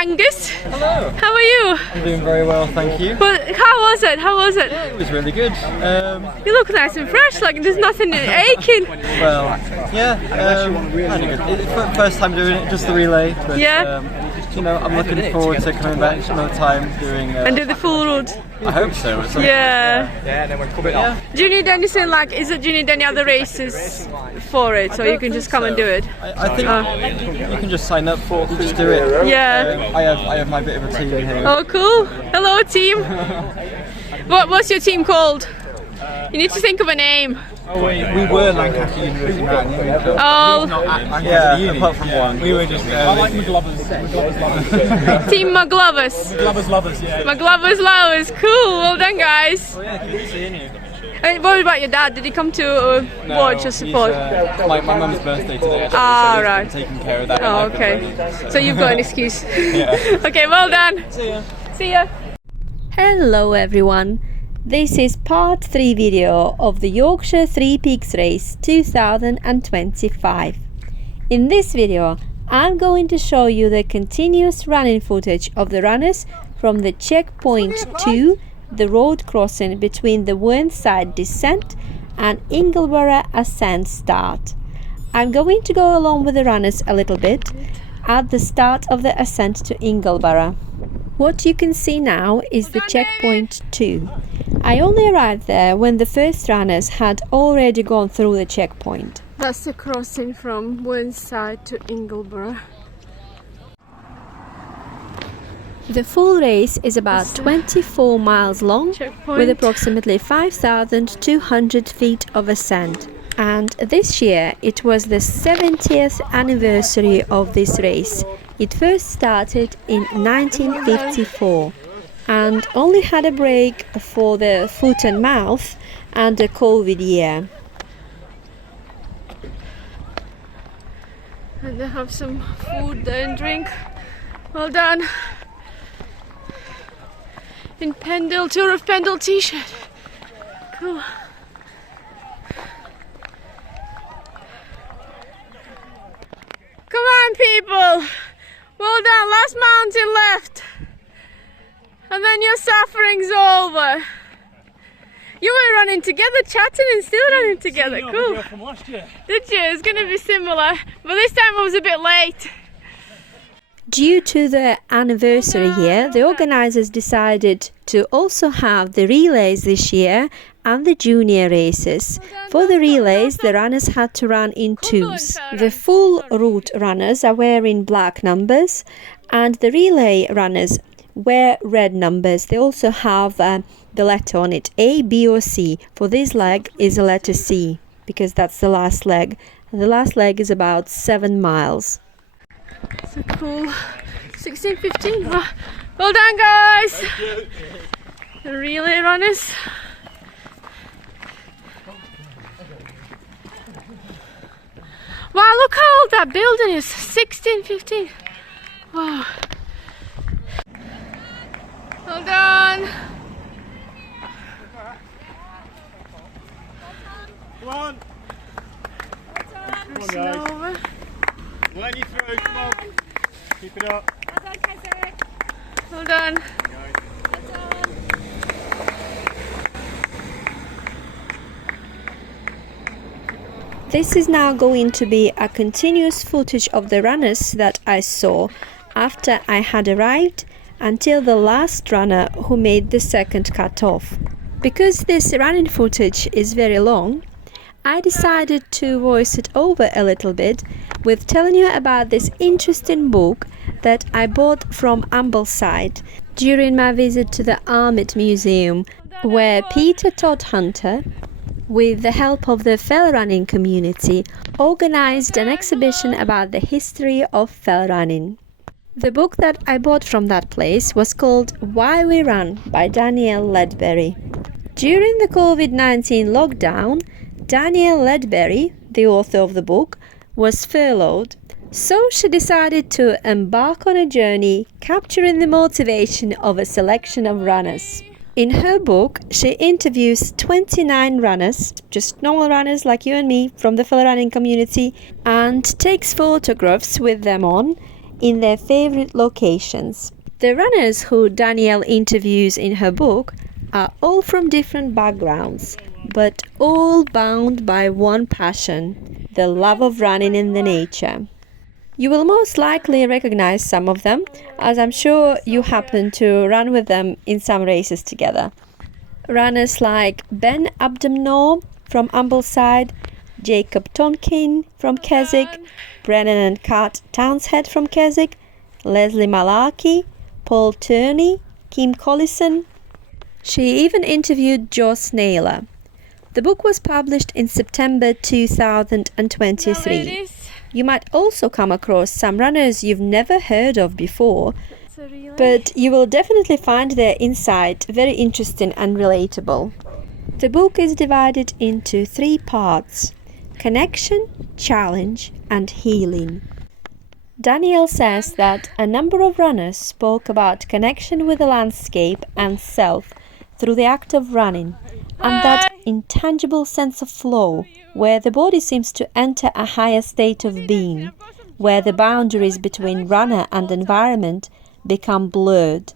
Angus. Hello. How are you? I'm doing very well, thank you. But how was it? How was it? It was really good. You look nice and fresh, like there's nothing aching. Well, yeah, kind of good. First time doing it, just the relay. But, Yeah. You know, I'm looking forward to coming back another time doing. And do the full route. I hope so. Yeah. Yeah, and then we'll come it off. Do you need anything like? Do you need any other races for it, or you can just come and do it? I think you can just sign up for it. You just do it. Yeah. I have my bit of a team here. Oh, cool. Hello, team. What's your team called? You need to think of a name. Oh, we were Lancaster University Man. Oh. Yeah, apart from one. We were just. I like McGlovers. Team McGlovers. McGlovers, yeah. McGlovers Lovers. Cool. Well done, guys. Oh, yeah, good seeing you. And what about your dad? Did he come to watch or support? My mum's birthday today. Actually, Ah, so right. he's been taking care of that. Oh, okay. So you've got an excuse. Yeah. Okay, well done. See ya. See ya. Hello, everyone. This is part 3 video of the Yorkshire Three Peaks race 2025. In this video, I'm going to show you the continuous running footage of the runners from the checkpoint 2, the road crossing between the Whernside descent and Ingleborough ascent start. I'm going to go along with the runners a little bit at the start of the ascent to Ingleborough. What you can see now is the checkpoint 2. I only arrived there when the first runners had already gone through the checkpoint. That's the crossing from Whernside to Ingleborough. The full race is about 24 miles long with approximately 5,200 feet of ascent. And this year it was the 70th anniversary of this race. It first started in 1954 and only had a break for the foot and mouth and the COVID year. And they have some food and drink. Well done. In Pendle, Tour of Pendle t-shirt. Cool. Come on, people. Well done. Last mountain left. And then your suffering's over. You were running together, chatting and still running together. Cool. From last year. Did you? It's going to be similar. But this time I was a bit late. Due to the anniversary year, the organisers decided to also have the relays this year and the junior races. For the relays, the runners had to run in twos. The full route runners are wearing black numbers and the relay runners wear red numbers. They also have the letter on it, A, B or C. For this leg is a letter C because that's the last leg. And the last leg is about 7 miles. So cool. 16:15. Well done, guys. Thank you. The relay runners. Wow, look how old that building is. 1615. Wow. Well done. Come on. Come on, guys. Line you through, come on. Keep it up. Well done. This is now going to be a continuous footage of the runners that I saw after I had arrived until the last runner who made the second cut-off. Because this running footage is very long, I decided to voice it over a little bit with telling you about this interesting book that I bought from Ambleside during my visit to the Armit Museum, where Peter Todd Hunter, with the help of the fell running community, organized an exhibition about the history of fell running. The book that I bought from that place was called Why We Run by Danielle Ledbury. During the COVID-19 lockdown, Danielle Ledbury, the author of the book, was furloughed, so she decided to embark on a journey capturing the motivation of a selection of runners. In her book, she interviews 29 runners, just normal runners like you and me from the fell running community, and takes photographs with them on in their favourite locations. The runners who Danielle interviews in her book are all from different backgrounds, but all bound by one passion, the love of running in the nature. You will most likely recognize some of them, as I'm sure you happen to run with them in some races together. Runners like Ben Abdomnor from Ambleside, Jacob Tonkin from Keswick, Brennan and Kat Townshead from Keswick, Lesley Malarkey, Paul Tierney, Kim Collison. She even interviewed Joss Naylor. The book was published in September 2023. You might also come across some runners you've never heard of before, but you will definitely find their insight very interesting and relatable. The book is divided into 3 parts: connection, challenge, and healing. Danielle says that a number of runners spoke about connection with the landscape and self through the act of running, and that intangible sense of flow where the body seems to enter a higher state of being, where the boundaries between runner and environment become blurred,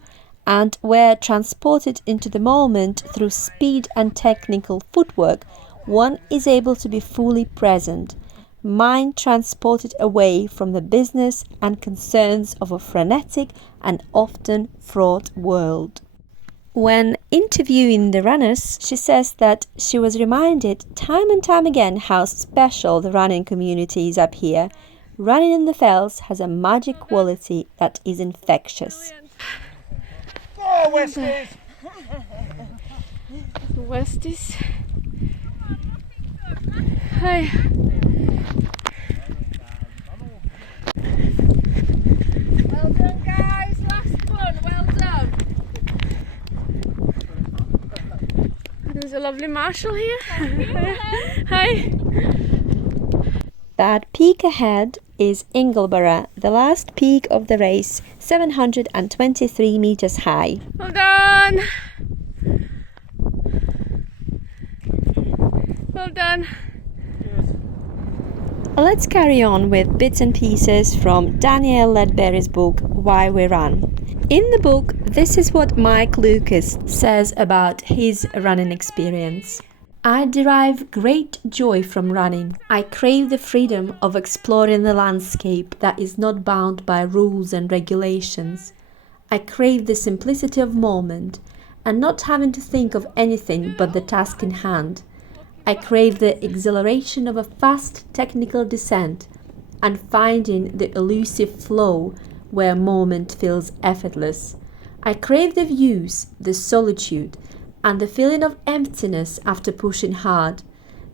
and where, transported into the moment through speed and technical footwork, one is able to be fully present, mind transported away from the business and concerns of a frenetic and often fraught world. When interviewing the runners, she says that she was reminded time and time again how special the running community is up here. Running in the fells has a magic quality that is infectious. Oh, Westies! Westies. Hi. Well done, guys. Last one. Well done. There's a lovely marshal here. Hi. That peak ahead is Ingleborough, the last peak of the race, 723 metres high. Well done. Well done. Let's carry on with bits and pieces from Danielle Ledbury's book, Why We Run. In the book, this is what Mike Lucas says about his running experience. I derive great joy from running. I crave the freedom of exploring the landscape that is not bound by rules and regulations. I crave the simplicity of moment and not having to think of anything but the task in hand. I crave the exhilaration of a fast technical descent and finding the elusive flow where moment feels effortless. I crave the views, the solitude, and the feeling of emptiness after pushing hard.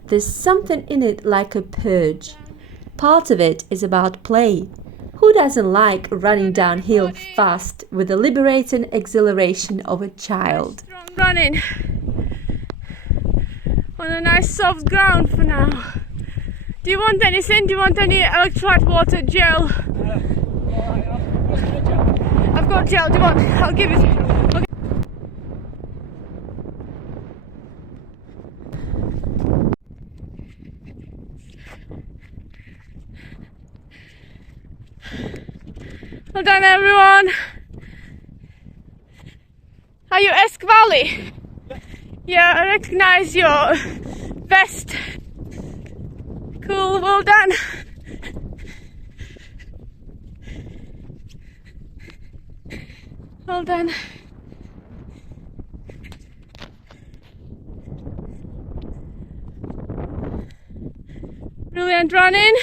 There's something in it like a purge. Part of it is about play. Who doesn't like running downhill fast with the liberating exhilaration of a child? Running on a nice soft ground for now. Do you want anything? Do you want any electrolyte water, gel? I've got gel. Do you want? I'll give it. Okay. Well done, everyone. Are you Esk Valley? Yeah, I recognize your vest. Cool, well done. Well done. Brilliant running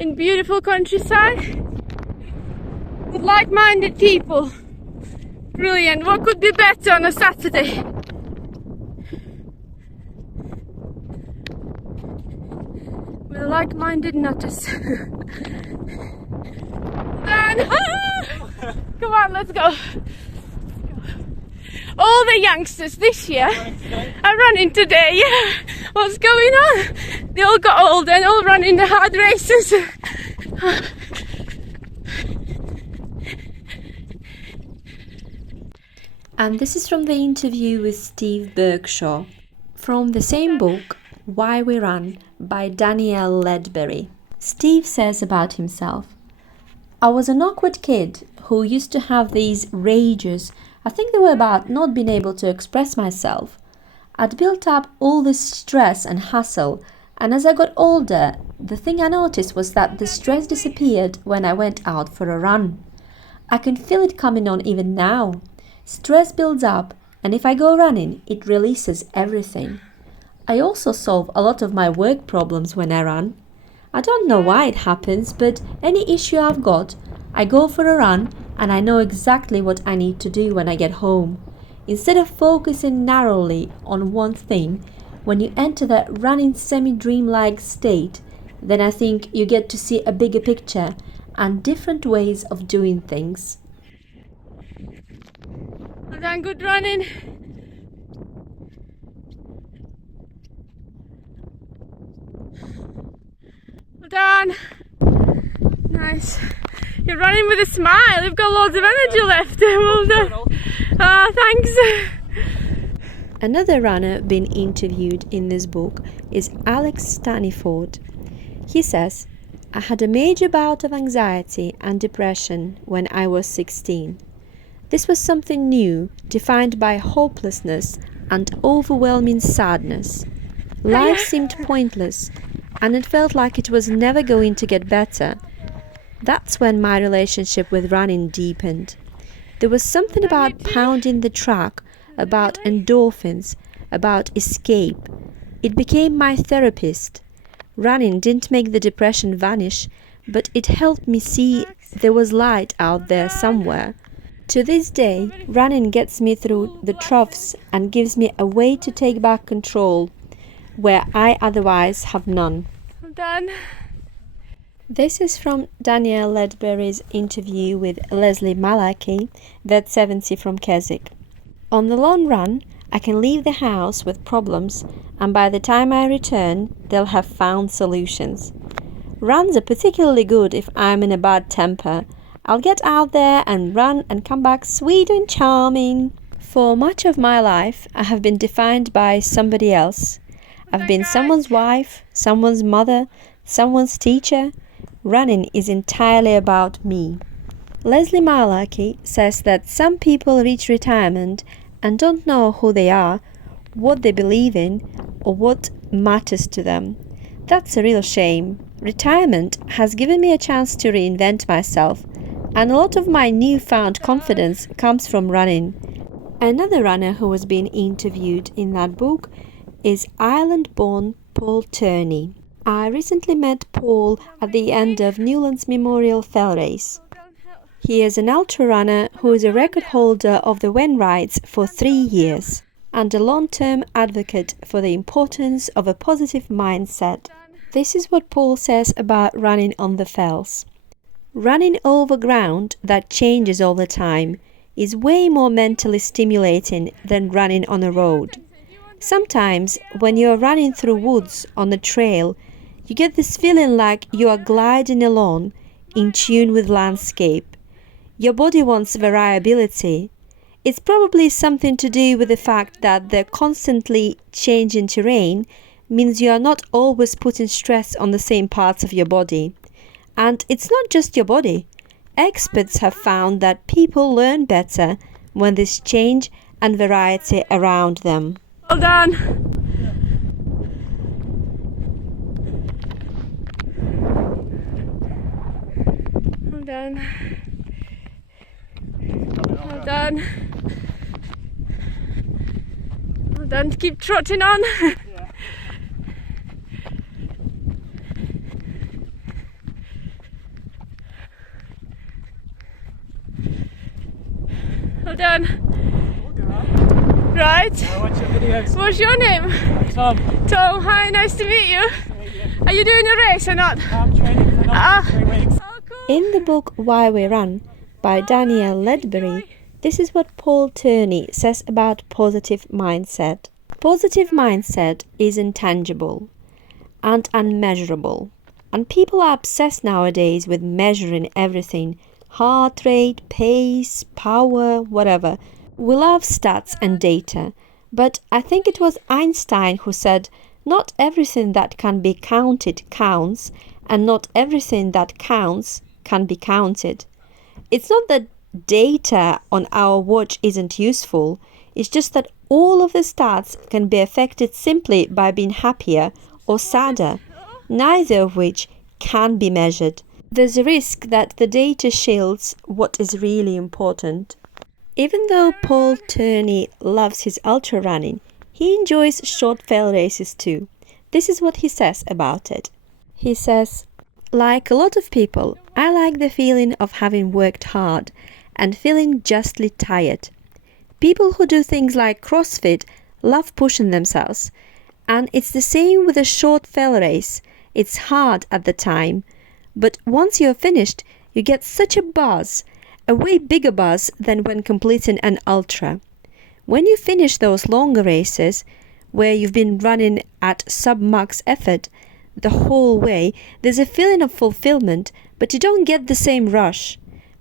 in beautiful countryside with like-minded people. Brilliant. What could be better on a Saturday? With like-minded nutters. Done. Come on, let's go. All the youngsters this year are running today. Yeah. What's going on? They all got old and all run in the hard races. And this is from the interview with Steve Birkinshaw, from the same book, Why We Run, by Danielle Ledbury. Steve says about himself, I was an awkward kid who used to have these rages. I think they were about not being able to express myself. I'd built up all this stress and hassle, and as I got older, the thing I noticed was that the stress disappeared when I went out for a run. I can feel it coming on even now. Stress builds up, and if I go running, it releases everything. I also solve a lot of my work problems when I run. I don't know why it happens, but any issue I've got, I go for a run and I know exactly what I need to do when I get home. Instead of focusing narrowly on one thing, when you enter that running semi-dreamlike state, then I think you get to see a bigger picture and different ways of doing things. Well done, good running. Well done. Nice. You're running with a smile. You've got loads of energy left. Well done. Thanks. Another runner being interviewed in this book is Alex Staniforth. He says, I had a major bout of anxiety and depression when I was 16. This was something new, defined by hopelessness and overwhelming sadness. Life seemed pointless, and it felt like it was never going to get better. That's when my relationship with running deepened. There was something about pounding the track, about endorphins, about escape. It became my therapist. Running didn't make the depression vanish, but it helped me see there was light out there somewhere. To this day, running gets me through the troughs and gives me a way to take back control, where I otherwise have none. Well done. This is from Danielle Ledbury's interview with Lesley Malarkey, Vet 70 from Keswick. On the long run, I can leave the house with problems, and by the time I return, they'll have found solutions. Runs are particularly good if I'm in a bad temper. I'll get out there and run and come back sweet and charming. For much of my life, I have been defined by somebody else. I've been someone's wife, someone's mother, someone's teacher. Running is entirely about me. Lesley Malarkey says that some people reach retirement and don't know who they are, what they believe in, or what matters to them. That's a real shame. Retirement has given me a chance to reinvent myself, and a lot of my newfound confidence comes from running. Another runner who has been interviewed in that book is Ireland-born Paul Tierney. I recently met Paul at the end of Newlands Memorial Fell Race. He is an ultra runner who is a record holder of the Wen rides for 3 years and a long-term advocate for the importance of a positive mindset. This is what Paul says about running on the fells. Running over ground that changes all the time is way more mentally stimulating than running on a road. Sometimes when you are running through woods on a trail, you get this feeling like you are gliding along, in tune with landscape. Your body wants variability. It's probably something to do with the fact that the constantly changing terrain means you are not always putting stress on the same parts of your body. And it's not just your body. Experts have found that people learn better when there's change and variety around them. Well done. Well done. Well done. Well done. Keep trotting on. Well done. Right. I watch your videos. What's your name? Tom. Tom, hi, nice to meet you. Are you doing a race or not? I'm training for another 3 weeks. Oh, cool. In the book Why We Run by Danielle Ledbury, this is what Paul Tierney says about positive mindset. Positive mindset is intangible and unmeasurable, and people are obsessed nowadays with measuring everything: heart rate, pace, power, whatever. We love stats and data, but I think it was Einstein who said, not everything that can be counted counts, and not everything that counts can be counted. It's not that data on our watch isn't useful, it's just that all of the stats can be affected simply by being happier or sadder, neither of which can be measured. There's a risk that the data shields what is really important. Even though Paul Tierney loves his ultra running, he enjoys short fell races too. This is what he says about it. He says, "Like a lot of people, I like the feeling of having worked hard and feeling justly tired. People who do things like CrossFit love pushing themselves, and it's the same with a short fell race. It's hard at the time, but once you're finished, you get such a buzz, a way bigger buzz than when completing an ultra. When you finish those longer races, where you've been running at sub-max effort the whole way, there's a feeling of fulfillment, but you don't get the same rush.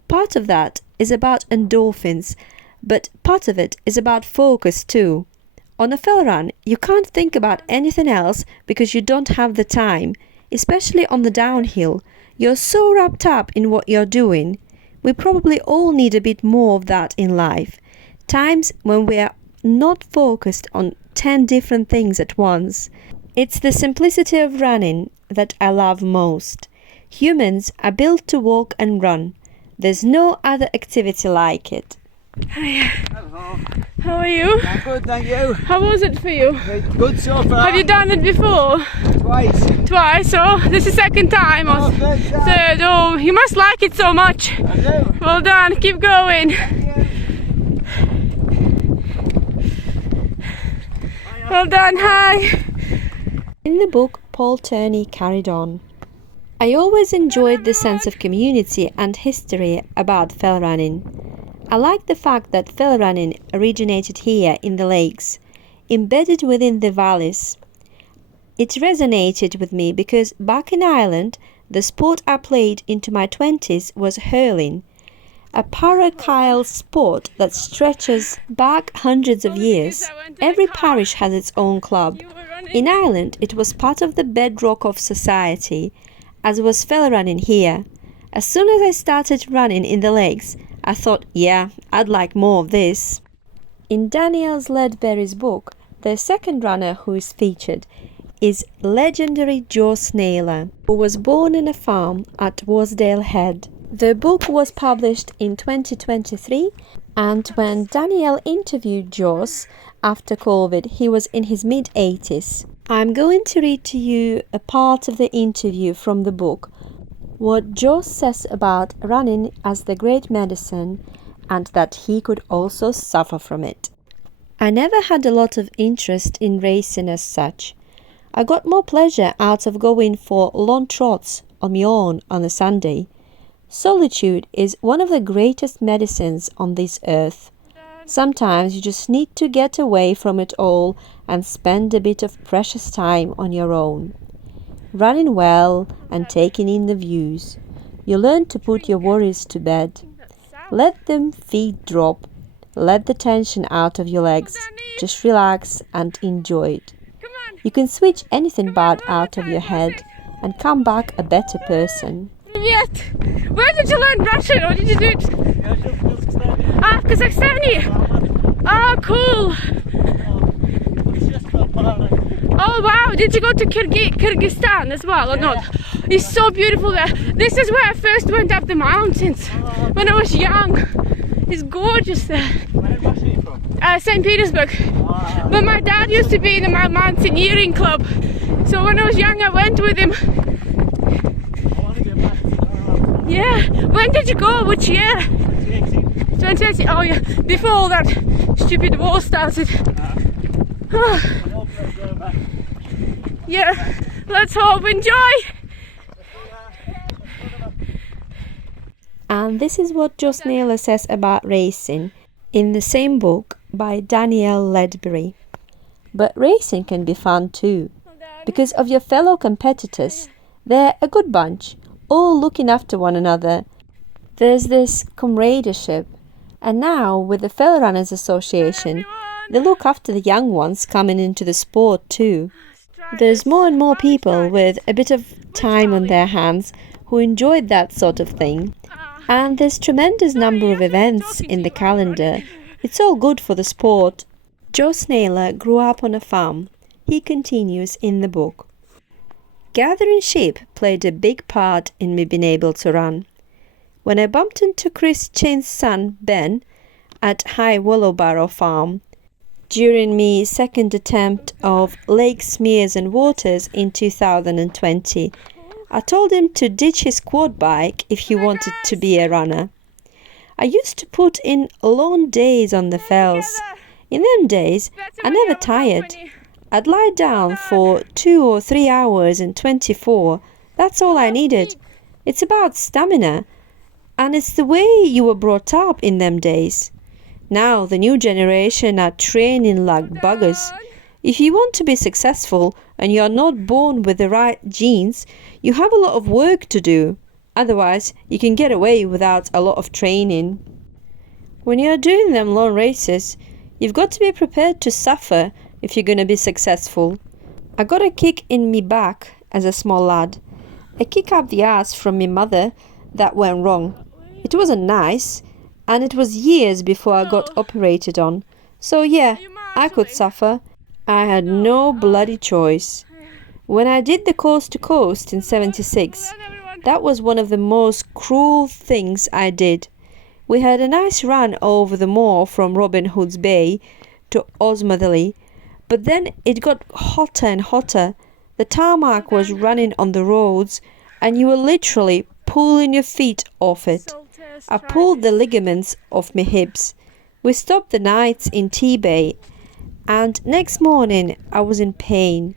Part of that is about endorphins, but part of it is about focus too. On a fell run, you can't think about anything else because you don't have the time, especially on the downhill. You're so wrapped up in what you're doing. We probably all need a bit more of that in life. Times when we're not focused on 10 different things at once. It's the simplicity of running that I love most. Humans are built to walk and run. There's no other activity like it." Hello. How are you? I'm good, thank you. How was it for you? Good so far. Have you done it before? Twice. Twice, oh, this is second time or Third time. third. Oh, you must like it so much. I do. Well done, keep going. Well done, hi. In the book, Paul Tierney carried on. "I always enjoyed the sense of community and history about fell running. I like the fact that fell running originated here in the lakes, embedded within the valleys. It resonated with me because back in Ireland, the sport I played into my 20s was hurling, a parochial sport that stretches back hundreds of years. Every parish has its own club. In Ireland, it was part of the bedrock of society, as was fell running here. As soon as I started running in the lakes, I thought, yeah, I'd like more of this." In Danielle Ledbury's book, the second runner who is featured is legendary Joss Naylor, who was born in a farm at Rossendale Head. The book was published in 2023, and when Danielle interviewed Joss after COVID, he was in his mid-80s. I'm going to read to you a part of the interview from the book, what Joss says about running as the great medicine and that he could also suffer from it. "I never had a lot of interest in racing as such. I got more pleasure out of going for long trots on my own on a Sunday. Solitude is one of the greatest medicines on this earth. Sometimes you just need to get away from it all and spend a bit of precious time on your own. Running well and taking in the views. You learn to put your worries to bed. Let them feet drop. Let the tension out of your legs. Just relax and enjoy it. You can switch anything bad out of your head and come back a better person." Привет! Where did you learn Russian or did you do it? Ah, Kazakhstani! Ah, cool! Oh wow, did you go to Kyrgyzstan as well or not? It's so beautiful there. This is where I first went up the mountains when I was young. It's gorgeous there. St. Petersburg. But my dad used to be in the mountaineering club. So when I was young I went with him. Yeah. When did you go? Which year? 2018. Oh yeah. Before all that stupid war started. Yeah. Let's hope. Enjoy. And this is what Joss Naylor says about racing in the same book by Danielle Ledbury. "But racing can be fun too, because of your fellow competitors. They're a good bunch, all looking after one another. There's this comradeship. And now, with the Fell Runners Association, they look after the young ones coming into the sport too. There's more and more people with a bit of time on their hands who enjoyed that sort of thing. And there's tremendous number of events in the calendar. It's all good for the sport. Joss Naylor grew up on a farm. He continues in the book. Gathering sheep played a big part in me being able to run. When I bumped into Chris Chain's son, Ben, at High Willowborough Farm, during me second attempt of Lakes, Meres and Waters in 2020, I told him to ditch his quad bike if he wanted to be a runner. I used to put in long days on the fells. In them days, I never tired. I'd lie down for 2 or 3 hours in 24. That's all I needed. It's about stamina. And it's the way you were brought up in them days. Now the new generation are training like buggers. If you want to be successful and you're not born with the right genes, you have a lot of work to do. Otherwise, you can get away without a lot of training. When you're doing them long races, you've got to be prepared to suffer if you're going to be successful. I got a kick in me back as a small lad. A kick up the arse from me mother that went wrong. It wasn't nice, and it was years before I got operated on. So yeah, I could suffer. I had no bloody choice. When I did the coast to coast in 76, that was one of the most cruel things I did. We had a nice run over the moor from Robin Hood's Bay to Osmotherley, but then it got hotter and hotter. The tarmac was running on the roads, and you were literally pulling your feet off it. I pulled the ligaments off my hips. We stopped the nights in T-Bay, and next morning I was in pain.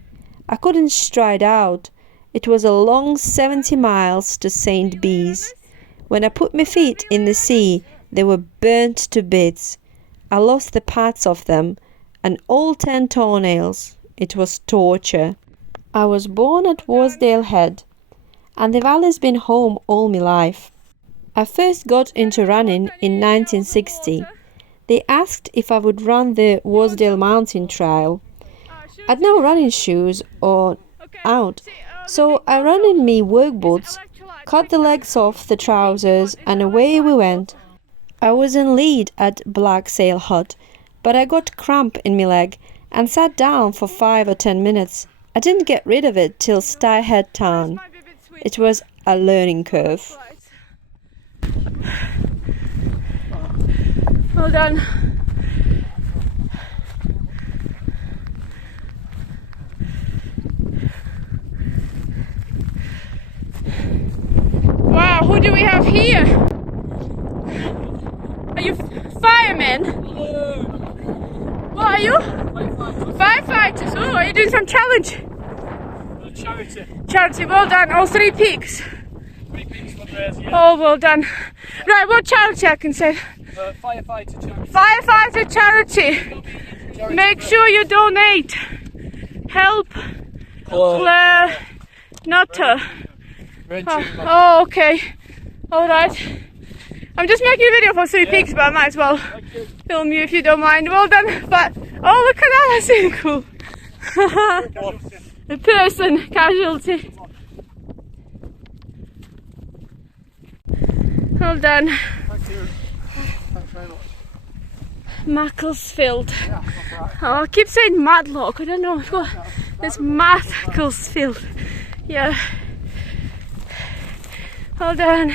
I couldn't stride out. It was a long 70 miles to St. Bees. When I put my feet in the sea, they were burnt to bits. I lost the parts of them, and all 10 toenails. It was torture. I was born at Rossendale Head, and I've always been home all my life. I first got into running in 1960. They asked if I would run the Rossendale Mountain Trail. I'd no running shoes or out, so I ran in me work boots, cut the legs off the trousers, and away we went. I was in lead at Black Sail Hut, but I got cramp in my leg and sat down for 5 or 10 minutes. I didn't get rid of it till Stilehead Town. It was a learning curve. Well done. Wow, who do we have here? Are you firemen? What are you? Firefighters. Oh, are you doing some challenge? Charity. Charity, well done. All 3 peaks. 3 Peaks fundraiser, yeah. Oh, well done. Right, what charity I can say? Firefighter charity. Firefighter charity. Make sure you donate. Help Claire Nutter. Oh, okay. Alright. I'm just making a video for 3 Peaks, but I might as well film you if you don't mind. Well done. But, oh, look at that. That's really cool. The person casualty. Well done. Thank you. Thanks very much. Macclesfield. Oh, I keep saying Matlock. I don't know. It's Macclesfield. Yeah. Well done.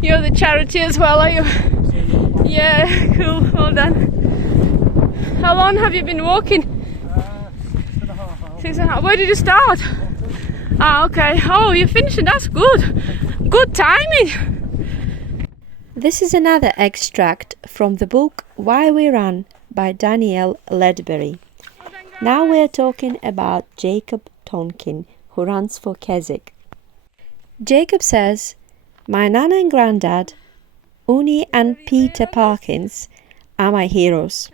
You're the charity as well, are you? Yeah, cool. Well done. How long have you been walking? 6.5 hours. 6.5. Where did you start? Ah, okay. Oh, you're finishing. That's good. Good timing. This is another extract from the book Why We Run by Danielle Ledbury. Now we're talking about Jacob Tonkin, who runs for Keswick. Jacob says, "My Nana and Grandad, Uni and Peter Parkins, are my heroes.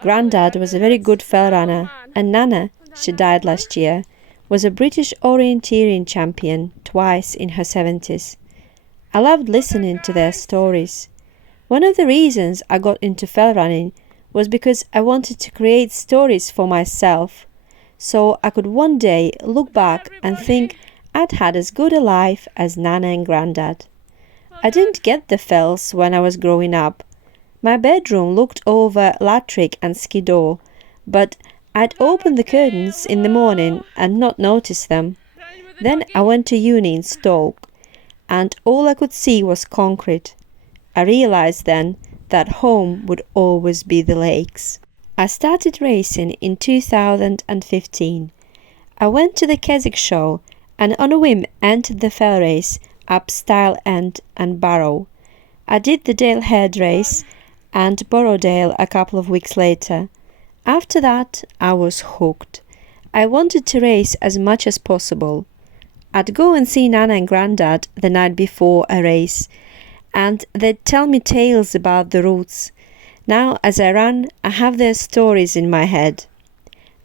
Grandad was a very good fell runner, and Nana, she died last year, was a British orienteering champion twice in her 70s. I loved listening to their stories. One of the reasons I got into fell running was because I wanted to create stories for myself. so I could one day look back and think I'd had as good a life as Nana and Grandad. I didn't get the fells when I was growing up. My bedroom looked over Latrick and Skiddaw, but I'd open the curtains in the morning and not notice them. Then I went to uni in Stoke, and all I could see was concrete. I realised then that home would always be the lakes. I started racing in 2015. I went to the Keswick show and on a whim entered the fell race up Stile End and Barrow. I did the Dale Head race and Borrowdale a couple of weeks later. After that, I was hooked. I wanted to race as much as possible. I'd go and see Nana and Grandad the night before a race, and they'd tell me tales about the routes. Now, as I run, I have their stories in my head.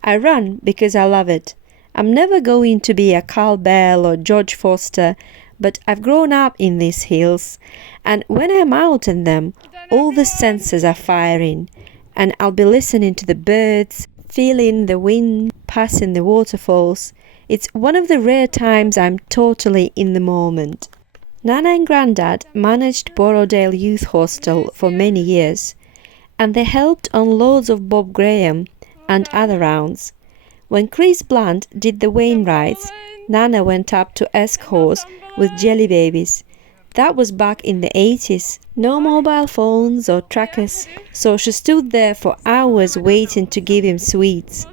I run because I love it. I'm never going to be a Carl Bell or George Foster, but I've grown up in these hills, and when I'm out in them, all the senses are firing, and I'll be listening to the birds, feeling the wind, passing the waterfalls. It's one of the rare times I'm totally in the moment. Nana and Grandad managed Borrowdale Youth Hostel for many years, and they helped on loads of Bob Graham and other rounds. When Chris Blunt did the Wainwrights, Nana went up to Eskhorse with Jelly Babies. That was back in the 80s. No mobile phones or trackers, so she stood there for hours waiting to give him sweets.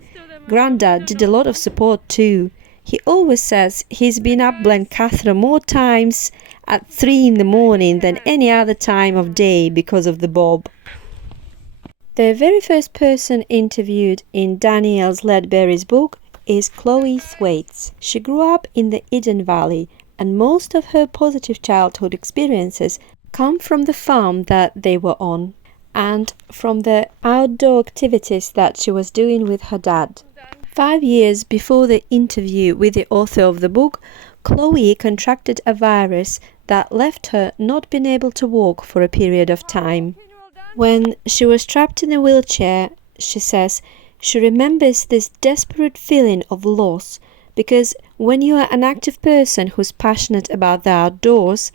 Grandad did a lot of support too. He always says he's been up Blencathra more times at 3 in the morning than any other time of day because of the bob. The very first person interviewed in Danielle Ledbury's book is Chloe Thwaites. She grew up in the Eden Valley, and most of her positive childhood experiences come from the farm that they were on and from the outdoor activities that she was doing with her dad. 5 years before the interview with the author of the book, Chloe contracted a virus that left her not being able to walk for a period of time. When she was trapped in a wheelchair, she says, she remembers this desperate feeling of loss, because when you are an active person who's passionate about the outdoors,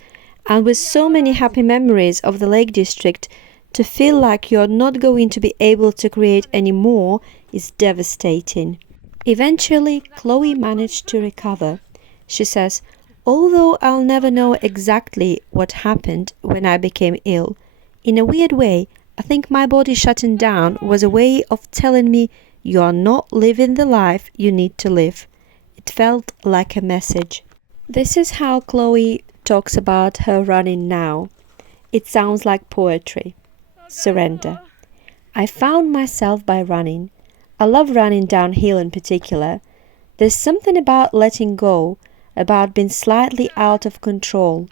and with so many happy memories of the Lake District, to feel like you're not going to be able to create any more is devastating. Eventually, Chloe managed to recover. She says, although I'll never know exactly what happened when I became ill, in a weird way, I think my body shutting down was a way of telling me you are not living the life you need to live. It felt like a message. This is how Chloe talks about her running now. It sounds like poetry. Surrender. I found myself by running. I love running downhill in particular. There's something about letting go, about being slightly out of control.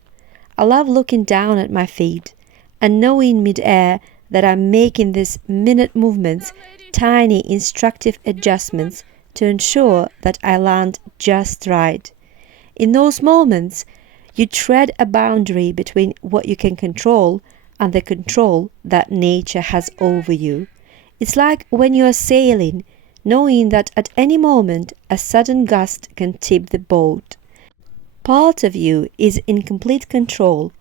I love looking down at my feet and knowing mid-air that I'm making these minute movements, tiny instructive adjustments to ensure that I land just right. In those moments, you tread a boundary between what you can control and the control that nature has over you. It's like when you are sailing, knowing that at any moment a sudden gust can tip the boat. Part of you is in complete control,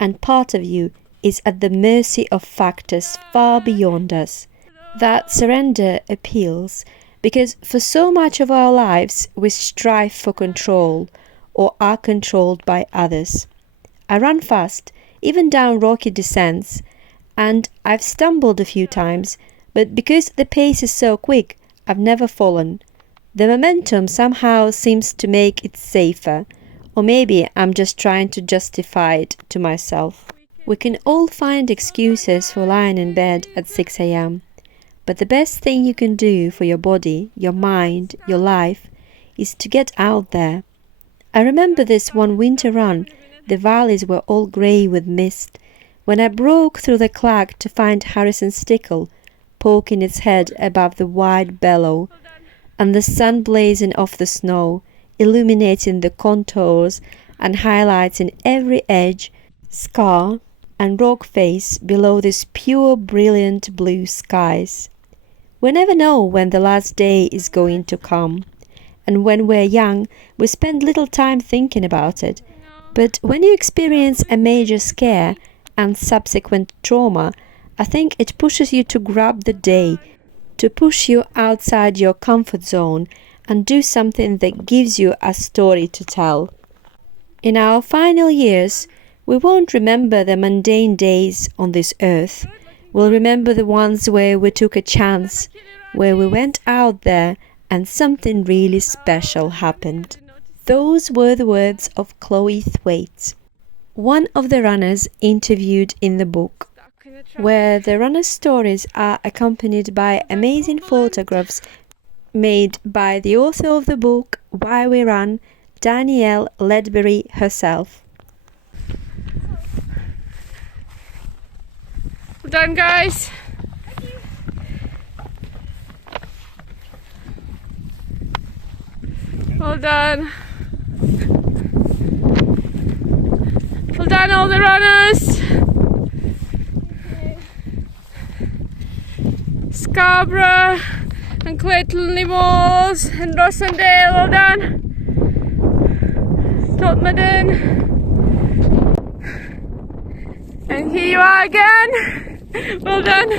and part of you is at the mercy of factors far beyond us. That surrender appeals because for so much of our lives we strive for control or are controlled by others. I run fast, even down rocky descents, and I've stumbled a few times, but because the pace is so quick, I've never fallen. The momentum somehow seems to make it safer, or maybe I'm just trying to justify it to myself. We can all find excuses for lying in bed at 6 a.m., but the best thing you can do for your body, your mind, your life, is to get out there. I remember this one winter run. The valleys were all grey with mist, when I broke through the clag to find Harrison Stickle poking its head above the wide bellow, and the sun blazing off the snow, illuminating the contours and highlighting every edge, scar, and rock face below these pure, brilliant blue skies. We never know when the last day is going to come. And when we're young, we spend little time thinking about it. But when you experience a major scare and subsequent trauma, I think it pushes you to grab the day, to push you outside your comfort zone and do something that gives you a story to tell. In our final years, we won't remember the mundane days on this earth. We'll remember the ones where we took a chance, where we went out there and something really special happened. Those were the words of Chloe Thwaites, one of the runners interviewed in the book, where the runners' stories are accompanied by amazing photographs made by the author of the book Why We Run, Danielle Ledbury herself. Well done, guys. Well done. Well done, all the runners. Scarborough and Clayton-le-Moors and Rossendale, well done. Totmaden. And here you are again. Well done.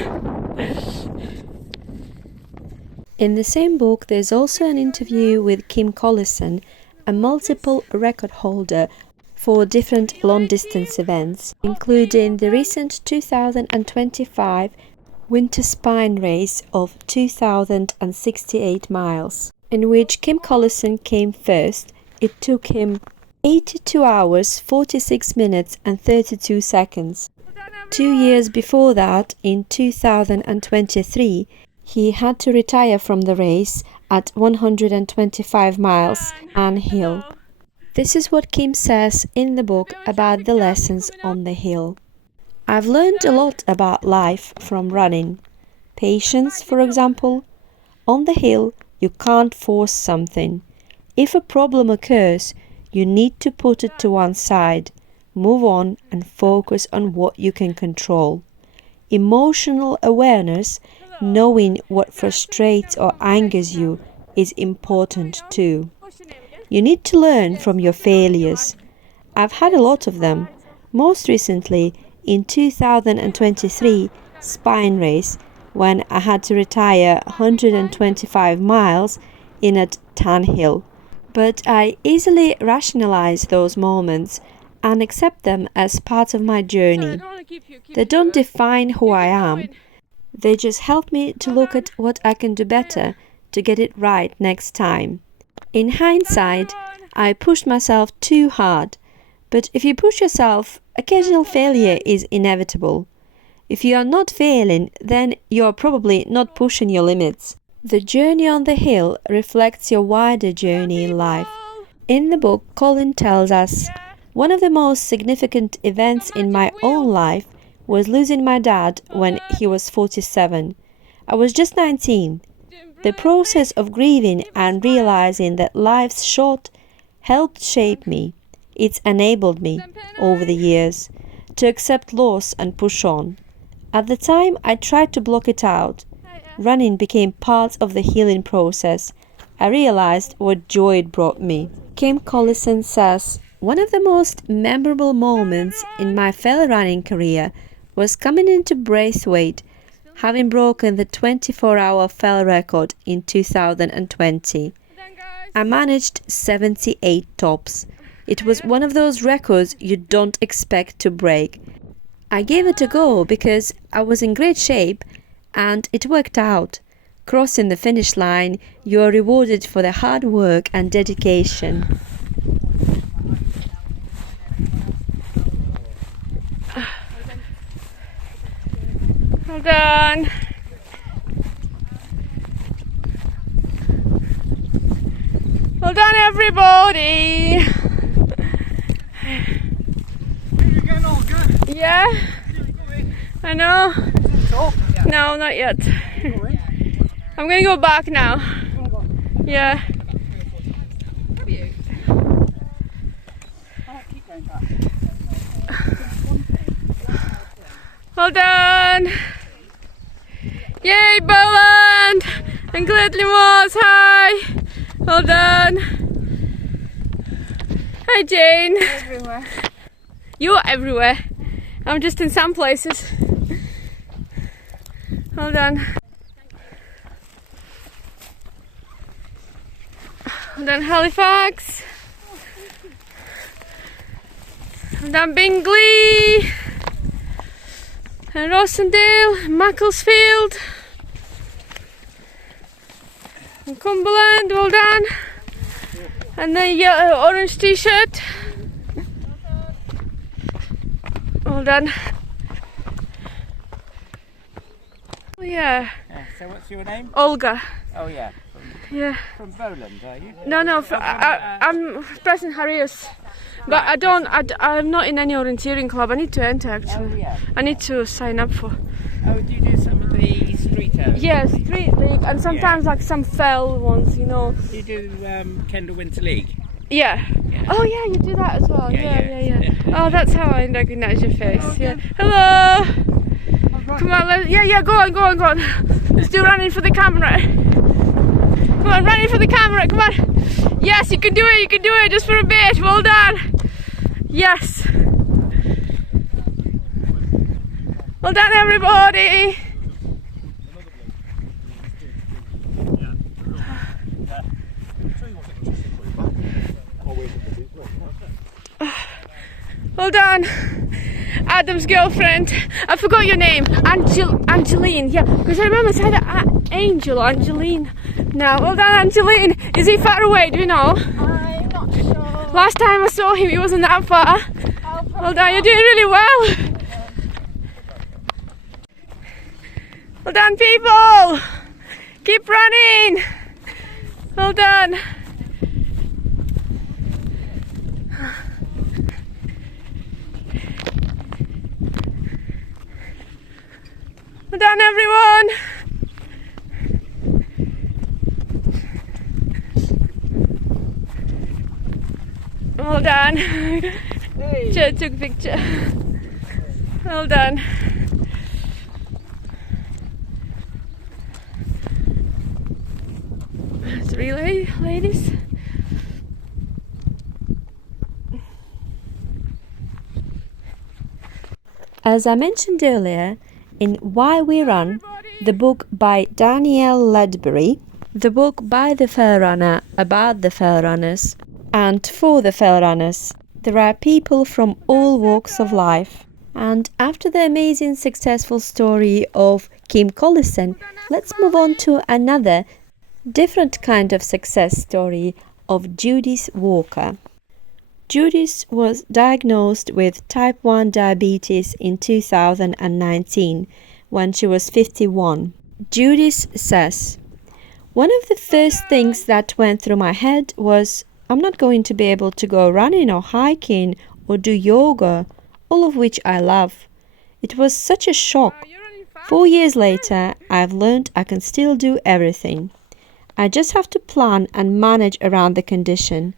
In the same book, there's also an interview with Kim Collison, a multiple record holder for different long-distance events, including the recent 2025 Winter Spine Race of 2,068 miles, in which Kim Collison came first. It took him 82 hours, 46 minutes and 32 seconds. 2 years before that, in 2023, he had to retire from the race at 125 miles and hill. This is what Kim says in the book about the lessons on the hill. I've learned a lot about life from running. Patience, for example. On the hill, you can't force something. If a problem occurs, you need to put it to one side, move on and focus on what you can control. Emotional awareness, knowing what frustrates or angers you, is important too. You need to learn from your failures. I've had a lot of them. Most recently, in 2023 Spine Race, when I had to retire 125 miles in at Tanhill. But I easily rationalize those moments and accept them as part of my journey. They don't define who I am. They just help me to look at what I can do better to get it right next time. In hindsight, I pushed myself too hard. But if you push yourself, occasional failure is inevitable. If you are not failing, then you are probably not pushing your limits. The journey on the hill reflects your wider journey in life. In the book, Colin tells us, one of the most significant events in my own life was losing my dad when he was 47. I was just 19. The process of grieving and realizing that life's short helped shape me. It's enabled me, over the years, to accept loss and push on. At the time, I tried to block it out. Running became part of the healing process. I realized what joy it brought me. Kim Collison says, one of the most memorable moments in my fell running career was coming into Braithwaite, having broken the 24-hour fell record in 2020. I managed 78 tops. It was one of those records you don't expect to break. I gave it a go because I was in great shape and it worked out. Crossing the finish line, you are rewarded for the hard work and dedication. Well done. Well done, everybody. You're getting all good. Yeah, I know. No, not yet. I'm gonna go back now. Yeah. Well done. Yay, Boland! And Clayton-le-Moors, hi! Well done. Hi, Jane. Everywhere. You're everywhere. I'm just in some places. Well done. Well done, Halifax. Well done, Bingley. And Rossendale, Macclesfield. And Cumberland, well done. And the yellow, orange t-shirt. Well done. Oh yeah. So what's your name? Olga. Oh yeah. Yeah. From Boland, are you? No, I'm President Harrius. But I'm not in any orienteering club. I need to enter actually. Oh yeah. I need to sign up for. Oh, do you do some of the street hours? Yeah, street league and sometimes like some fell ones, you know. Do you do Kendall Winter League? Yeah. Oh yeah, you do that as well. Yeah. Oh, that's how I recognise your face. Yeah. Hello. Come on, go on. Let's do running for the camera. Come on, running for the camera. Come on. Yes, you can do it. Just for a bit. Well done. Yes. Well done, everybody. Well done. Adam's girlfriend. I forgot your name. Angeline. Yeah, because I remember it's either Angel or Angeline. Now, well done, Angeline. Is he far away? Do you know? I'm not sure. Last time I saw him, he wasn't that far. Well done. You're doing really well. Well done, people. Keep running. Well done. Well done, everyone. Well done. Hey. Took a picture. Well done. Relay, ladies. As I mentioned earlier, in Why We Run, the book by Danielle Ledbury, the book by the Fell Runner, about the Fell Runners, and for the Fell Runners, there are people from all walks of life. And after the amazing successful story of Kim Collison, let's move on to another different kind of success story of Judith Walker. Judith was diagnosed with type 1 diabetes in 2019 when she was 51. Judith says, "One of the first things that went through my head was, I'm not going to be able to go running or hiking or do yoga, all of which I love. It was such a shock. 4 years later, I've learned I can still do everything. I just have to plan and manage around the condition.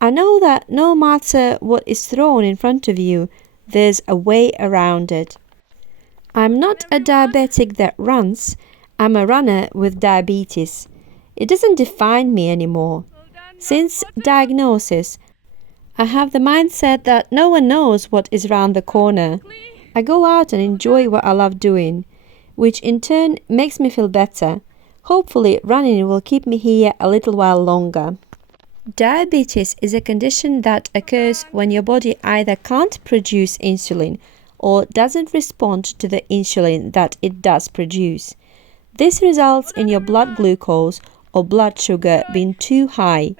I know that no matter what is thrown in front of you, there's a way around it. I'm not a diabetic that runs. I'm a runner with diabetes. It doesn't define me anymore. Since diagnosis, I have the mindset that no one knows what is round the corner. I go out and enjoy what I love doing, which in turn makes me feel better. Hopefully, running will keep me here a little while longer." Diabetes is a condition that occurs when your body either can't produce insulin or doesn't respond to the insulin that it does produce. This results in your blood glucose or blood sugar being too high.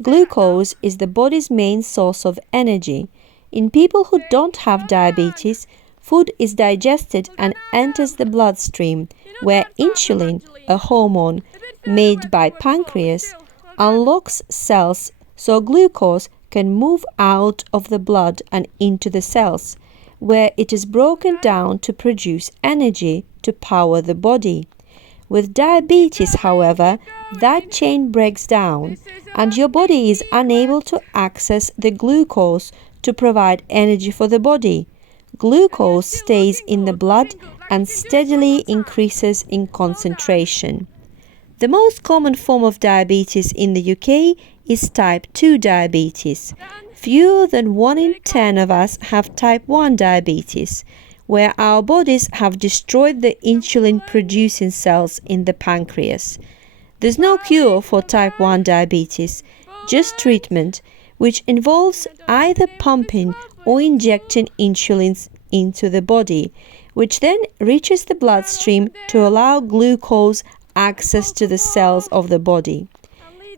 Glucose is the body's main source of energy. In people who don't have diabetes, food is digested and enters the bloodstream, where insulin, a hormone made by pancreas, unlocks cells so glucose can move out of the blood and into the cells, where it is broken down to produce energy to power the body. With diabetes, however, that chain breaks down and your body is unable to access the glucose to provide energy for the body. Glucose stays in the blood and steadily increases in concentration. The most common form of diabetes in the UK is type 2 diabetes. Fewer than 1 in 10 of us have type 1 diabetes, where our bodies have destroyed the insulin-producing cells in the pancreas. There's no cure for type 1 diabetes, just treatment, which involves either pumping or injecting insulin into the body, which then reaches the bloodstream to allow glucose access to the cells of the body.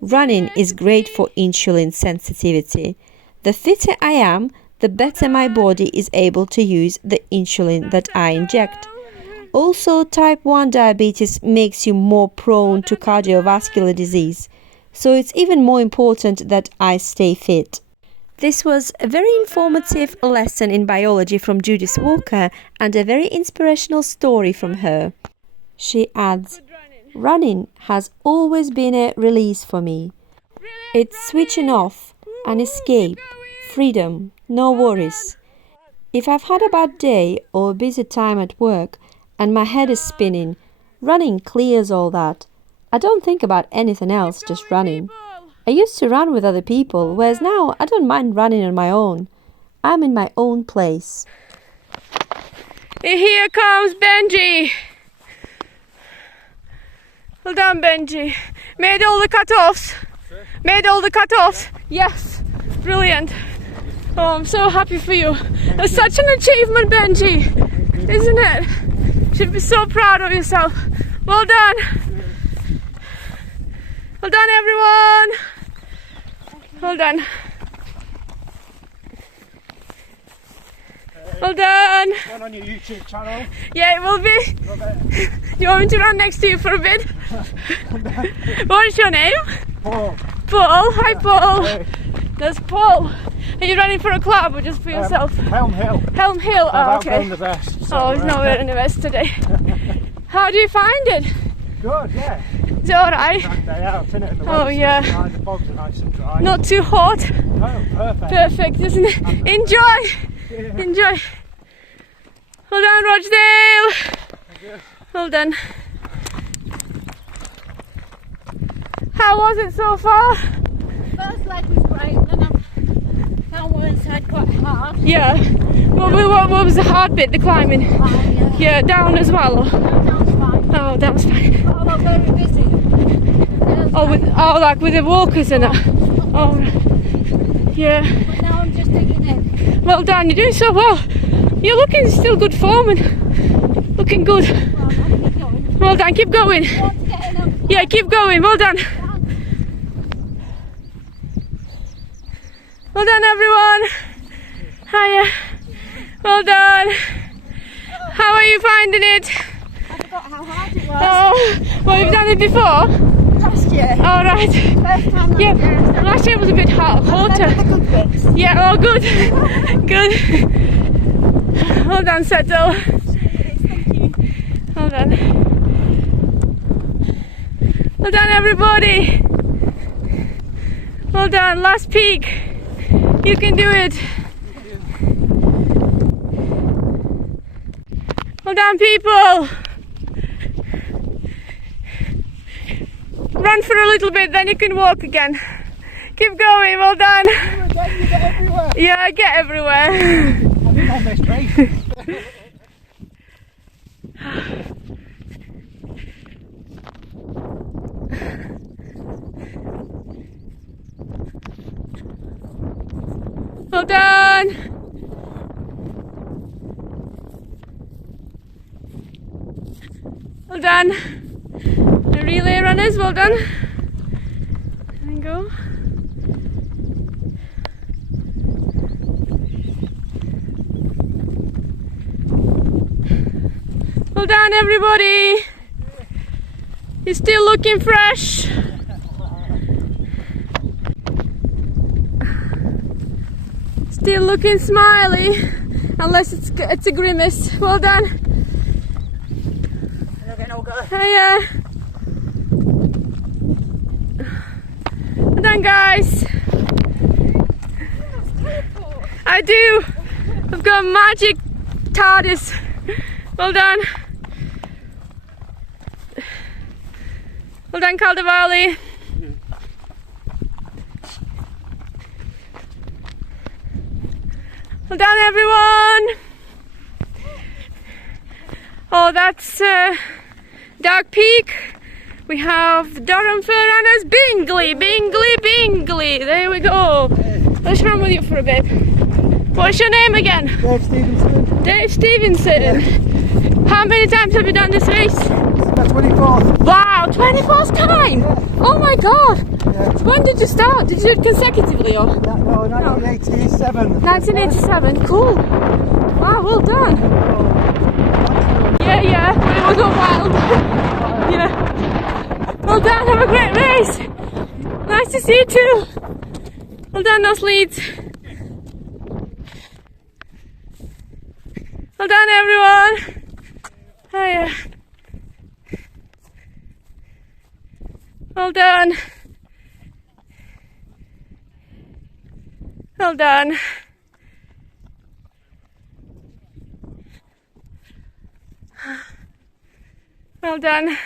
Running is great for insulin sensitivity. The fitter I am, the better my body is able to use the insulin that I inject. Also, type 1 diabetes makes you more prone to cardiovascular disease, so it's even more important that I stay fit. This was a very informative lesson in biology from Judith Walker and a very inspirational story from her. She adds, "Running has always been a release for me. It's switching off, an escape, freedom, no worries. If I've had a bad day or a busy time at work and my head is spinning, running clears all that. I don't think about anything else, just running. I used to run with other people, whereas now I don't mind running on my own. I'm in my own place." Here comes Benji. Well done, Benji. Made all the cut-offs. Made all the cut-offs. Yes. Brilliant. Oh, I'm so happy for you. That's such an achievement, Benji. Isn't it? You should be so proud of yourself. Well done. Well done, everyone. Well done. Well done. One on your YouTube channel. Yeah, it will be. You want me to run next to you for a bit? What is your name? Paul. Paul. Hi, Paul. Hey. There's Paul. Are you running for a club or just for yourself? Helm Hill. Helm Hill. I've Oh, outgrown okay. the vest. So, Oh, he's not wearing a vest today. How do you find it? Good, yeah. Is it alright? Day out, innit? And the Oh, weather's yeah. nice, the bogs are nice and dry. Not too hot. Oh, perfect. Perfect, isn't it? Enjoy. Yeah. Enjoy. Well done, Rossendale. Well done. How was it so far? First leg was great, then I found one side quite hard. Yeah. What was the hard bit, the climbing? Yeah, down as well? That was fine. Oh, that was fine. Oh, I'm very busy. Like with the walkers and that? Oh, yeah. But now I'm just digging in. Well done, you're doing so well. You're looking still good form and looking good. Well, I'm keep going. Well done, keep going. I want to get in up. Yeah, keep going, well done. Well done, everyone. Hiya. Well done. How are you finding it? I forgot how hard it was. Oh, well, you've done it before? Last year. All right. First time last Yeah, year. last year was a bit hotter. The good bits. Yeah, oh, good. Good. Well done, Settle. Thank you. Well done. Well done, everybody. Well done, last peak. You can do it. Well done, people. Run for a little bit, then you can walk again. Keep going, well done. You get everywhere. Yeah, I get everywhere. I'm in on this race. Well done. Well done. The relay runners, well done. There we go. Well done, everybody. You're still looking fresh. Still looking smiley, unless it's a grimace. Well done. Hiya. Well done, guys. I do. I've got magic TARDIS. Well done. Well done, Caldavali. Well done, everyone. Oh, that's Dark Peak. We have Durham Fur Runners, Bingley. There we go. Let's run with you for a bit. What's your name again? Dave Stevenson. Dave Stevenson. How many times have you done this race? The 24th. Wow, 24th time! Yeah. Oh my god! Yeah. When did you start? Did you do it consecutively or? No, 1987. 1987, cool. Wow, well done. Yeah, it was all wild. Yeah. Well done, have a great race. Nice to see you too. Well done, North Leeds. Well done, everyone. Hiya. Well done. Well done. Well done.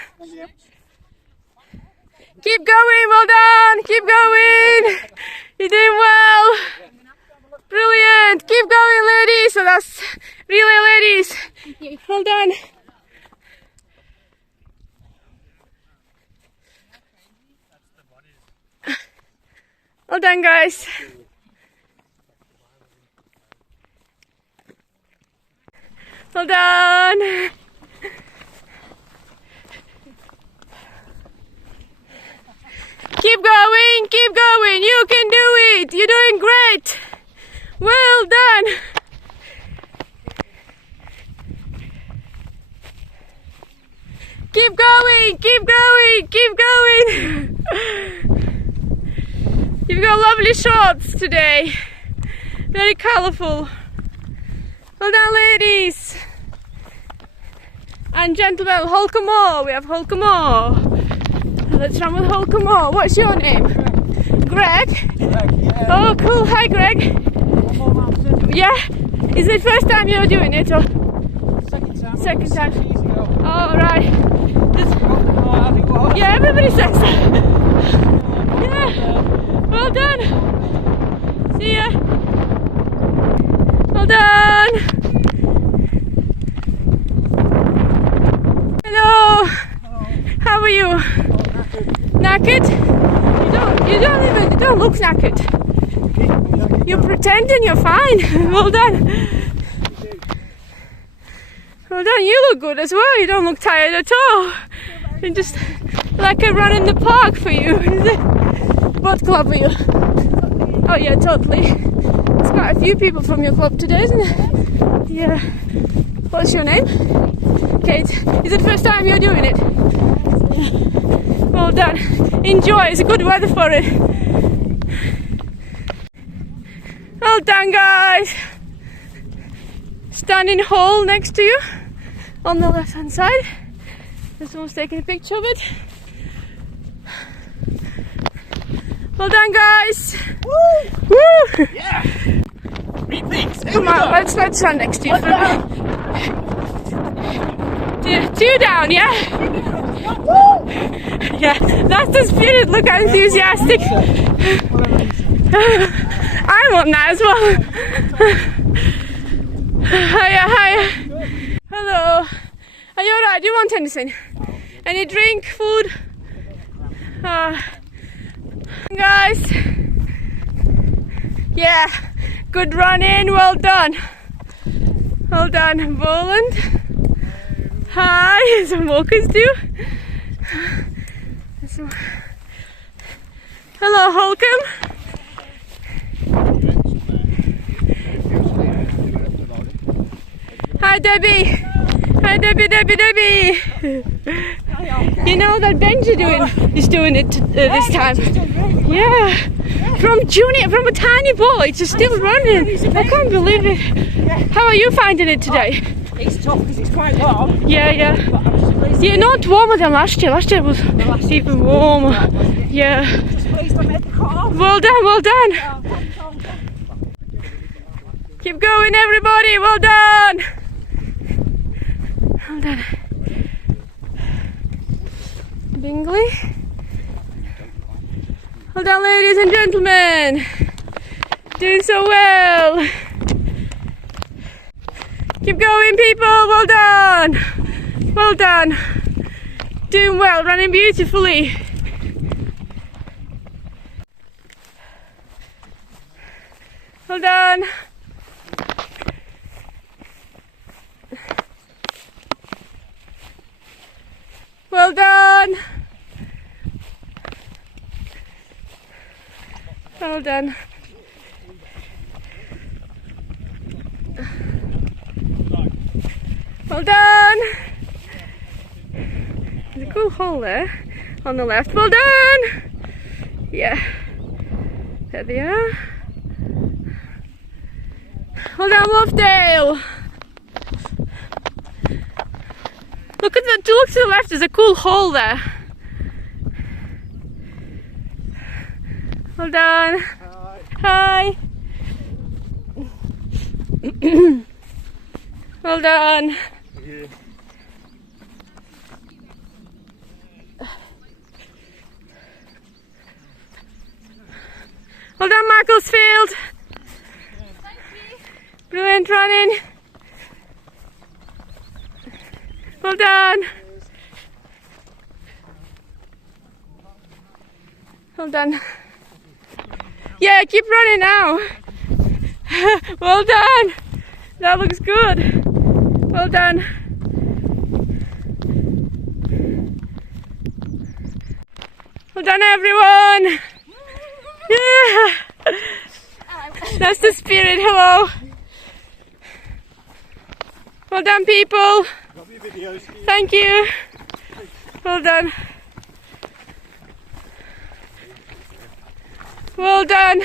Keep going, well done. Keep going. You're doing well. Brilliant. Keep going, ladies. So that's relay ladies. Well done. Well done, guys. Well done. Keep going, you can do it. You're doing great. Well done. Keep going. You've got lovely shorts today. Very colourful. Well done, ladies. And gentlemen, Holcomore. We have Holcomore. Let's run with Holcomore. What's your name? Greg? Yeah. Oh, cool. Hi, Greg. Yeah? Is it first time you're doing it or? Second time. Oh, right. Yeah, everybody says that. Yeah. Well done. See ya. Well done. Hello. How are you? Knackered? You don't look knackered. You're pretending you're fine. Well done. Well done. You look good as well. You don't look tired at all. It's just like a run in the park for you, is it? What club are you? Oh yeah, totally. There's quite a few people from your club today, isn't it? Yeah. What's your name? Kate. Is it the first time you're doing it? Well done. Enjoy. It's a good weather for it. Well done, guys. Standing hole next to you on the left hand side. There's someone's taking a picture of it. Well done, guys. Woo! Woo! Yeah! Three Peaks. Come on, let's stand next to you for a minute. Two down, yeah? Woo! Yeah, that's the spirit. Look how enthusiastic. I want that as well. Hiya. Hello. Are you alright? Do you want anything? Any drink, food? Guys. Yeah, good running. Well done. Well done, Boland. Hi, some walkers too. Hello, Holcomb. Hi, Debbie. Hi, Debbie. You know that Benji is doing it this time. Yeah, from a tiny boy to still running. I can't believe it. How are you finding it today? It's tough because it's quite warm. Yeah. Yeah, not warmer than last year. Last year was even warmer. Yeah. Just pleased I made the cut off. Well done. Keep going, everybody. Well done. Bingley. Well done, ladies and gentlemen. Doing so well. Keep going, people. Well done. Well done. Doing well, running beautifully. Well done. Well done. Well done. Well done. There's a cool hole there on the left. Well done. Yeah. There they are. Well done, Rossendale. Look to the left, there's a cool hole there. Well done. Hi. Well done. Well done, Macclesfield. Brilliant running. Well done. Well done. Yeah, keep running now. Well done. That looks good. Well done. Well done, everyone. Yeah. That's the spirit. Hello. Well done, people. Thank you. Well done. Well done.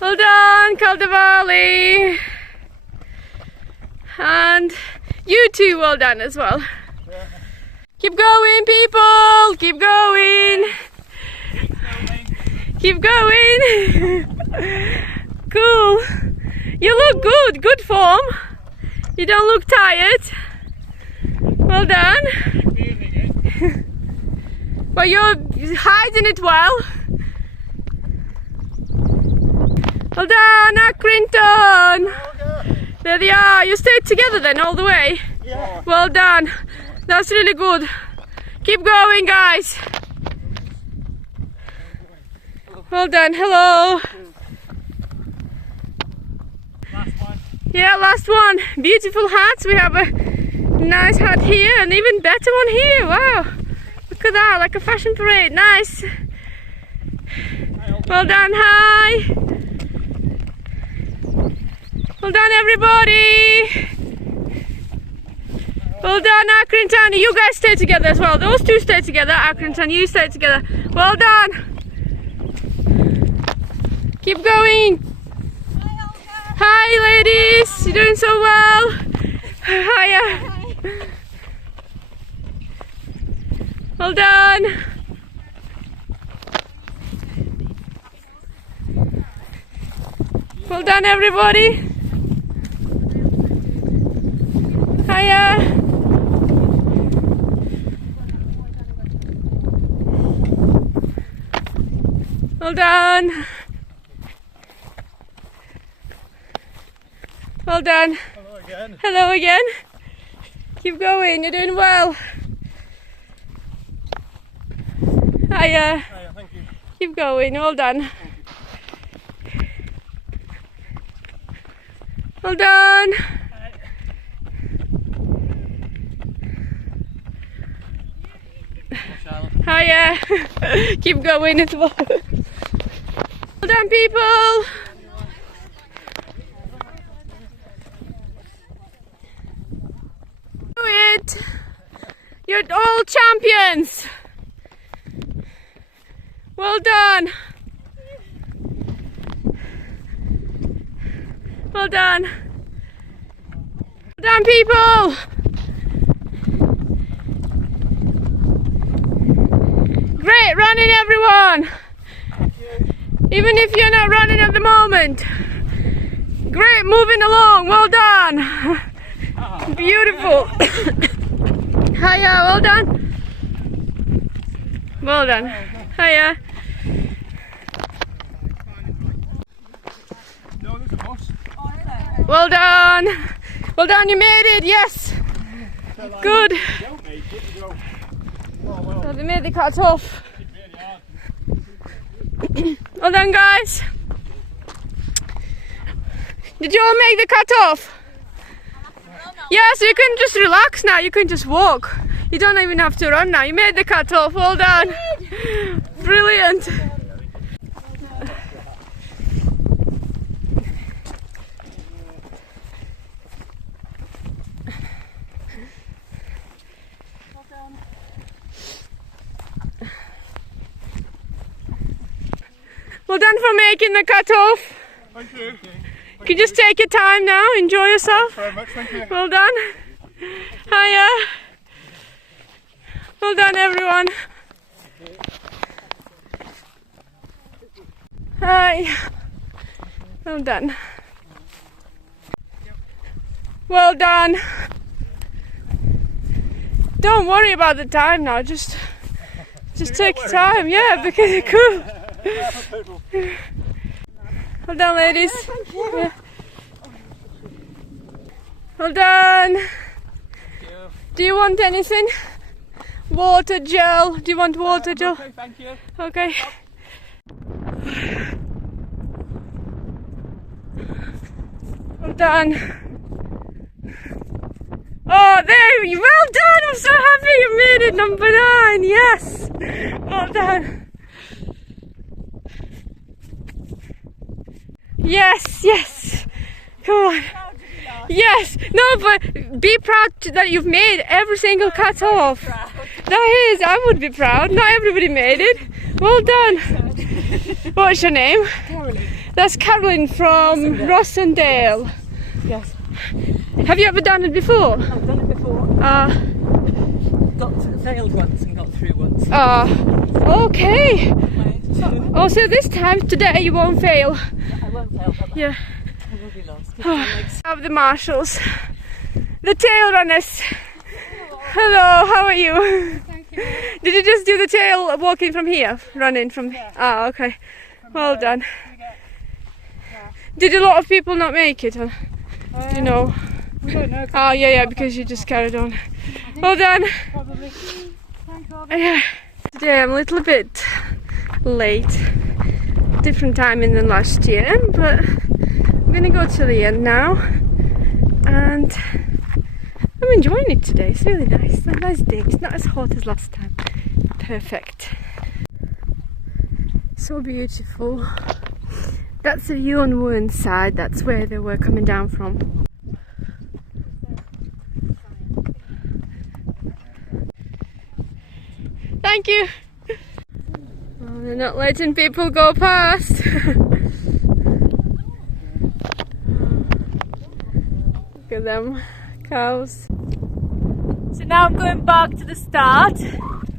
Well done, Caldevalley. And you too, well done as well. Yeah. Keep going, people. Keep going. Keep going. Cool. You look good. Good form. You don't look tired. Well done. But you're hiding it well. Well done, Accrington. There they are. You stayed together then all the way? Yeah. Well done. That's really good. Keep going, guys. Well done. Hello. Last one. Yeah, last one. Beautiful hats. We have a nice hat here and even better one here. Wow. Look at that, like a fashion parade. Nice. Well done. Hi. Well done, everybody. Well done, Accrington. You guys stay together as well. Those two stay together. Accrington, you stay together. Well done. Keep going. Hi, ladies. You're doing so well. Hiya. Well done. Well done, everybody. Hiya. Well done. Well done. Hello again. Hello again. Keep going, you're doing well. Hiya. Hiya, thank you. Keep going, well done. Well done. Hiya. Keep going as well. Well done, people. Do it. You're all champions. Well done. Well done. Well done, people. Great running, everyone. Even if you're not running at the moment. Great moving along. Well done. Beautiful. Hiya, well done. Well done. Hiya. No, there's a bus. Well done. Well done, you made it, yes. Good. Don't make it, you go. Oh, they made the cut off. Well done, guys. Did you all make the cut off? Yeah, so you can just relax now, you can just walk. You don't even have to run now. You made the cut off, well done. Brilliant. Well done for making the cut off. Thank you. You can just take your time now, enjoy yourself. Very much, thank you. Well done. Hiya. Well done, everyone. Hi. Well done. Well done. Don't worry about the time now, just take your time, yeah, because it's cool. Well done, ladies. Yeah. Well done. Do you want anything? Water, gel? Do you want water, gel? Okay, thank you. Okay. Well done. Oh, there! Well done! I'm so happy you made it, number 9. Yes. Well done. Yes, yes. Come on. Yes. No, but be proud that you've made every single cut off. That is, I would be proud. Not everybody made it. Well done. What's your name? Caroline. That's Caroline from Rossendale. Yes. Have you ever done it before? I've done it before. Failed once and got through once. Okay. Oh, so this time, today, you won't fail. I won't fail, but Yeah. I will be lost. Of the marshals. The tail runners. Hello, how are you? Thank you. Did you just do the tail walking from here? Running from... Ah, okay. Well done. Did a lot of people not make it? Or, do you know? We don't know. Oh, yeah, because you just carried on. Well done. Probably. Today I'm a little bit late. Different timing than last year, but I'm gonna go to the end now. And I'm enjoying it today. It's really nice. It's a nice day. It's not as hot as last time. Perfect. So beautiful. That's the view on one side. That's where they were coming down from. Thank you. Oh, they're not letting people go past. Look at them cows. So now I'm going back to the start.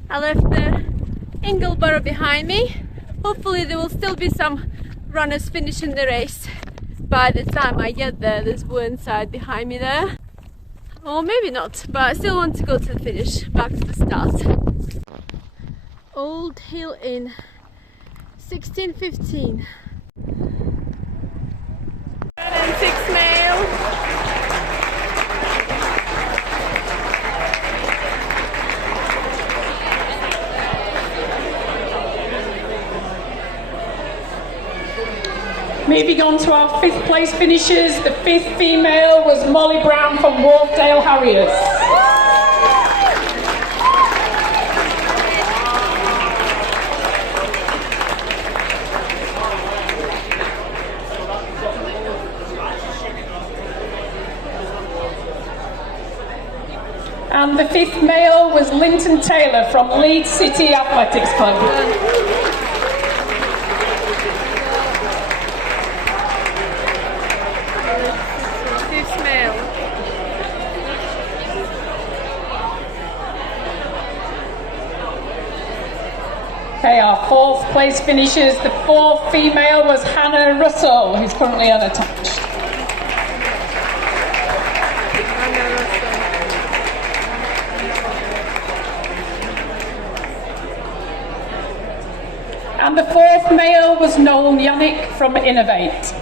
I left the Ingleborough behind me. Hopefully there will still be some runners finishing the race by the time I get there. There's one side behind me there. Or maybe not, but I still want to go to the finish, back to the start. Old Hill Inn, 1615. 6 male. Moving on to our 5th place finishers, the 5th female was Molly Brown from Rossendale Harriers. And the 5th male was Linton Taylor from Leeds City Athletics Club. Okay, our 4th place finishers, the 4th female was Hannah Russell, who's currently unattached. Hannah And the fourth male was Noel Yannick from Innovate.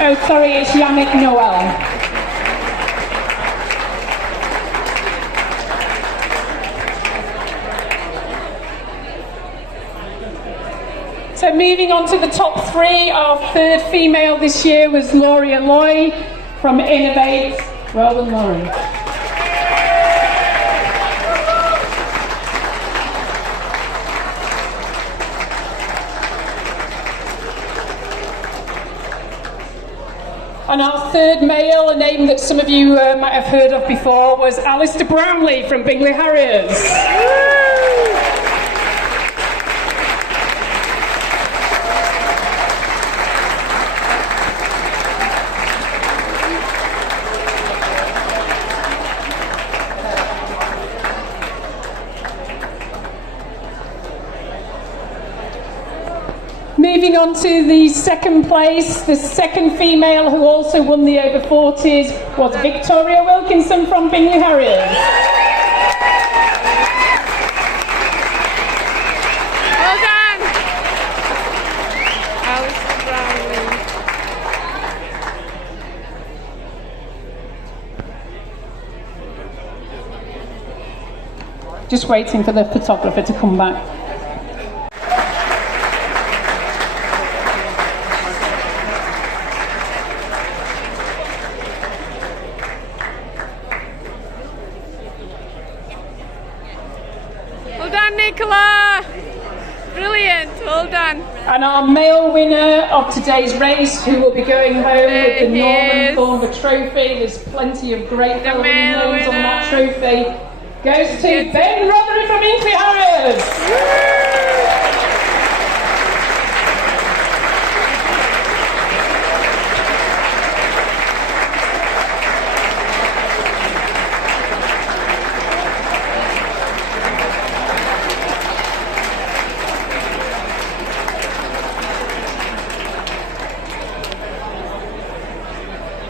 Oh, sorry, it's Yannick Noel. So moving on to the top three, our third female this year was Laurie Loy from Innovate. Well done, Laurie. And our third male, a name that some of you might have heard of before, was Alistair Brownlee from Bingley Harriers. Moving on to the second place, the second female who also won the over 40s was Victoria Wilkinson from Bingley Harriers. Well done! Alistair Brownlee. Just waiting for the photographer to come back. And our male winner of today's race, who will be going home with the Norman Thornber Trophy, there's plenty of great names on that trophy, goes to Ben Rothery from Bingley Harriers.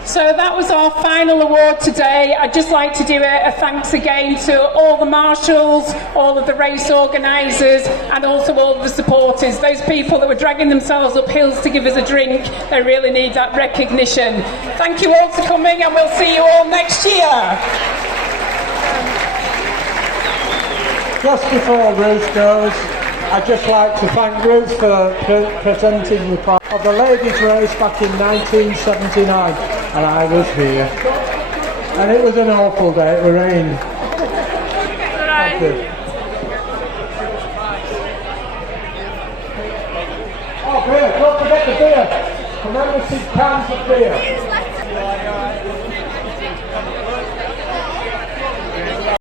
So that was our final award today. I'd just like to do a thanks again to all the marshals, all of the race organisers, and also all of the supporters. Those people that were dragging themselves up hills to give us a drink, they really need that recognition. Thank you all for coming, and we'll see you all next year. Just before Ruth goes, I'd just like to thank Ruth for presenting the part of the ladies' race back in 1979, and I was here. And it was an awful day, it rained. Thank you. Oh, beer, don't forget the beer. Remember 6 cans of beer.